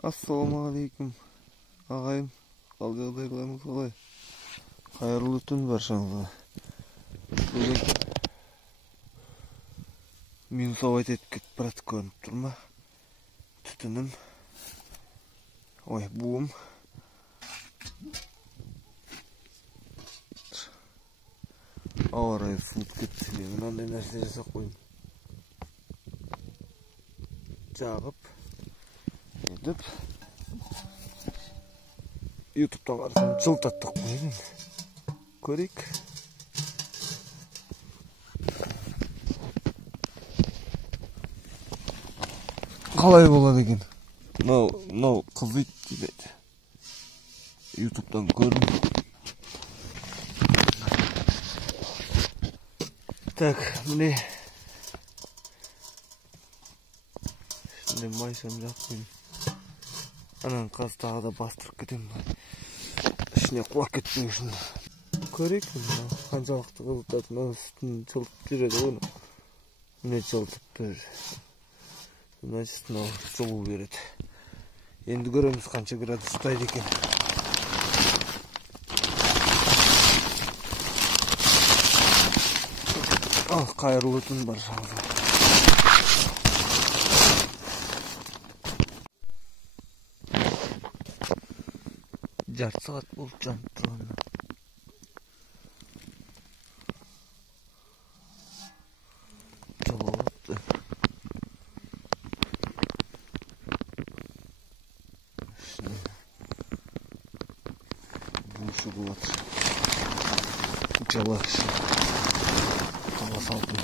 Assalamualaikum ағайын, қал жағдайларыңыз қалай? Қайырлы түн баршаңызға. Бүгін минус ауа етіп кетіп барады, көрініп тұр ма? Түтінім, буым. Ауа райы суып кетті. Мен мынандай нәрсе жасап қойдым. Жағып едіп YouTube'дан қарасам жылтаттық қойдым. Көрейік. Қалай болады екен? Мынау қызиды дейді. YouTube'дан көрдім. Так, міне. Şimdi майсам жақпайым. Анан қаз тағы да бастырып кетем. Ішіне құлап кетпей үшін. Көрейік, қаншалықты қызытады. Мына үстін жылтып жүреді оны. Міне жылтып тұр. Значит, жылу береді. Енді көреміз қанша градус ұстайды екен. Қайырлы түн баршаңызға. Жарты сағат болып жанып тұрғанына. Жылы отты. Бушы болады. Жылы. Қала салқын.